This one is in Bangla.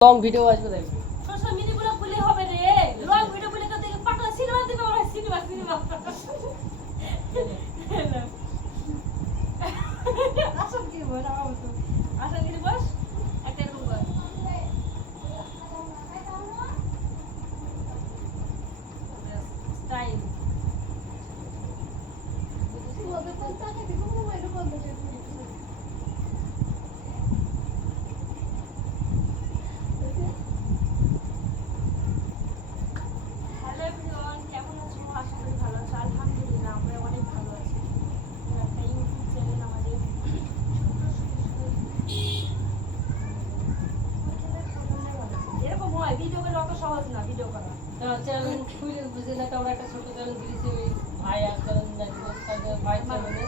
লং ভিডিও আসবে দেখ সোশ্যাল মিডিয়া গুলো খুলে হবে রে লং ভিডিও গুলো কত পাটা সিনেমা দিবে ওরা সিনেমা আসল কি বড় আউট আসল কি বস একটা এরকম কর স্টাইল ওদের কোনটা থেকে মোবাইল বন্ধ করে হ্যালো एवरीवन কেমন আছো আশা করি ভালো আছো আলহামদুলিল্লাহ আমরা অনেক ভালো আছি একটা ইউটিউব চ্যানেল আমাদের এরকম হয় ভিডিও করে অত সহজ না ভিডিও করা চ্যানেল খুলে বুঝে না আমরা একটা ছোট চ্যানেল দিয়েছি ওই ভাই আর চ্যানেল নাকি ভাই চ্যানেলে